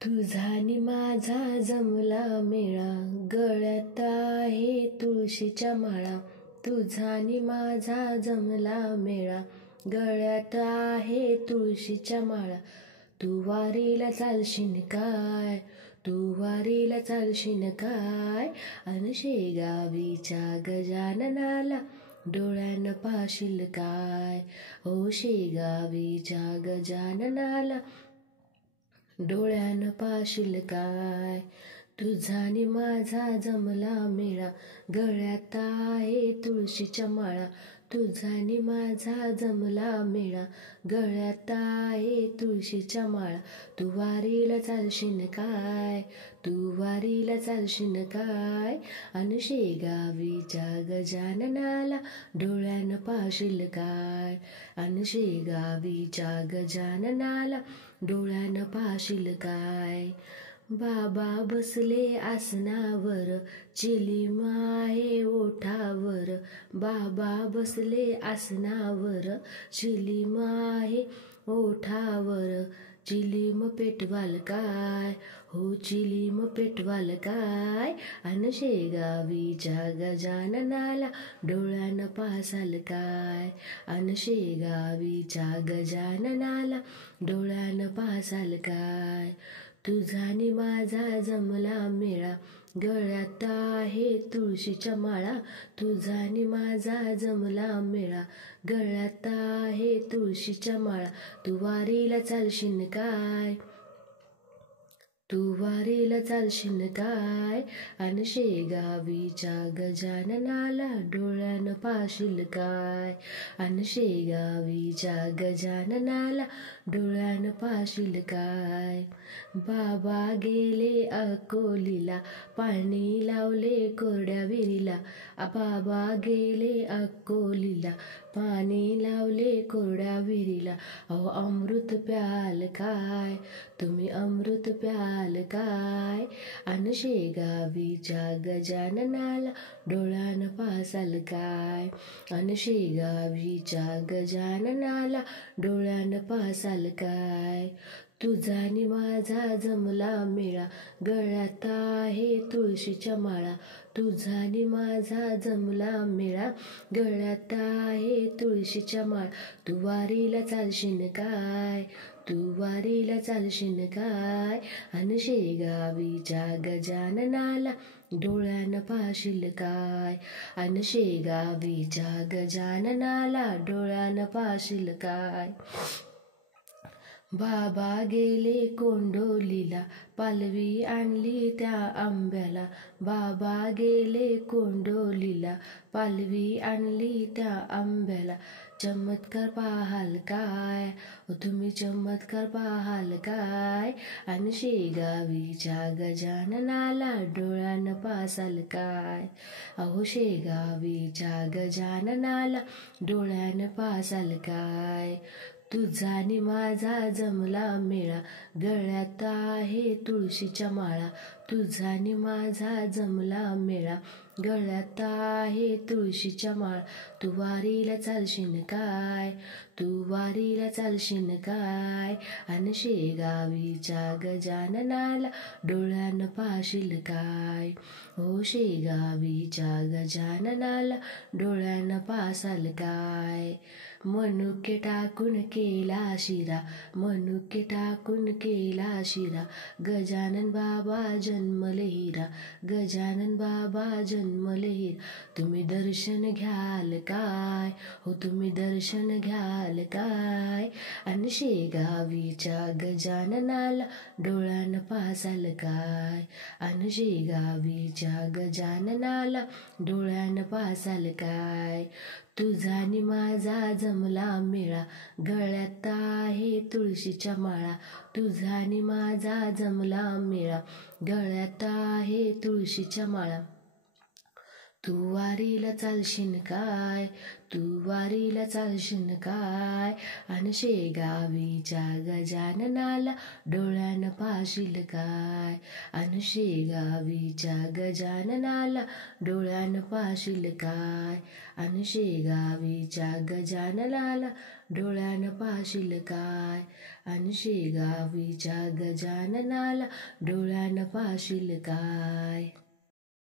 तुझा आणि माझा जमला मेळा, गळ्यात आहे तुळशीच्या माळा. तुझा आणि माझा जमला मेळा, गळ्यात आहे तुळशीच्या माळा. तू वारीला चालशील काय, तू वारीला चालशील काय, अन शेगावीच्या गजाननाला डोळ्यानं पाशील काय. हो शेगावीच्या गजाननाला डोळ्यानं पाशील काय. तुझा आणि माझा जमला मेळा, गळ्यात आहे तुळशीच्या माळा. तुझा आणि माझा जमला मेळा, गळ्यात आहे तुळशीच्या माळा. तू वारीला चालशील काय, तू वारीला चालशील काय, अन शेगावीच्या गजाननाला डोळ्यानं पाशील काय. अन शेगावीच्या गजाननाला डोळ्यानं पाशील काय. बाबा बसले आसनावर, चिलीम आहे ओठावर. बाबा बसले आसनावर, चिलीम आहे ओठावर. चिलीम पेटवाल काय, हो चिलीम पेटवाल काय, अन शेगावीच्या गजाननाला डोळ्यानं पासाल काय. अन शेगावीच्या गजाननाला डोळ्यानं पासाल काय. तुझा आणि माझा जमला मेळा, गळ्यात आहे तुळशीच्या माळा. तुझा आणि माझा जमला मेळा, गळ्यात आहे तुळशीच्या माळा. तू वारीला चालशील काय, तू वारीला चालशील काय, अन शेगावीच्या गजाननाला डोळ्यानं पाशील काय. अन शेगावीच्या गजाननाला डोळ्यानं पाशील काय. बाबा गेले अकोलीला, पाणी लावले कोरड्या विहिरीला. बाबा गेले अकोलीला, पाणी लावले कोरड्या विहिरीला. अहो अमृत प्याल काय, तुम्ही अमृत प्याल काय, अन शेगावीच्या गजाननाला डोळ्यानं पासाल काय. अन शेगावीच्या गजाननाला डोळ्यानं पासाल काय. तुझा आणि माझा जमला मेळा, गळ्यात आहे तुळशीच्या माळा. तुझा आणि माझा जमला मेळा, गळ्यात आहे तुळशीच्या माळा. तू वारीला चालशील काय, तू वारीला चालशील काय, अन शेगावीच्या गजाननाला डोळ्यानं पाशील काय. अन शेगावीच्या गजाननाला डोळ्यानं पाशील काय. बाबा गेले कोंडोलीला, पालवी आणली त्या आंब्याला. बाबा गेले कोंडोलीला, पालवी आणली त्या आंब्याला. चमत्कार पाहाल काय, तुम्ही चमत्कार पाहाल काय, अन शेगावीच्या गजाननाला डोळ्यानं पासाल काय. अहो शेगावीच्या गजाननाला डोळ्यानं पासाल काय. तुझा आणि माझा जमला मेळा, गळ्यात आहे तुळशीच्या माळा. तुझा आणि माझा जमला मेळा, गळ्यात आहे तुळशीच्या माळा. तू वारीला चालशील काय, तू वारीला चालशील काय, अन शेगावीच्या गजाननाला डोळ्यानं पाशील काय. हो शेगावीच्या गजाननाला डोळ्यानं पासाल काय. मनुके टाकून केला शिरा, मनुके टाकून केला शिरा. गजानन बाबा जन्मले हिरा, गजानन बाबा जन्मले हिरा. तुम्ही दर्शन घ्याल काय, हो तुम्ही दर्शन घ्याल काय, अन शेगावीच्या गजाननाला डोळ्यानं पासाल काय. अन शेगावीच्या गजाननाला डोळ्यानं पासाल काय. तुझा आणि माझा जमला मेळा, गळ्यात आहे तुळशीच्या माळा. तुझा आणि माझा जमला मेळा, गळ्यात आहे तुळशीच्या माळा. तू वारीला चालशील काय, तू वारीला चालशील काय, अन शेगावीच्या गजाननाला डोळ्यानं पाशील काय. अन शेगावीच्या गजाननाला डोळ्यानं पाशील काय. अन शेगावीच्या गजाननाला डोळ्यानं पाशील काय, आणि शेगावीच्या गजाननाला डोळ्यानं पाशील काय.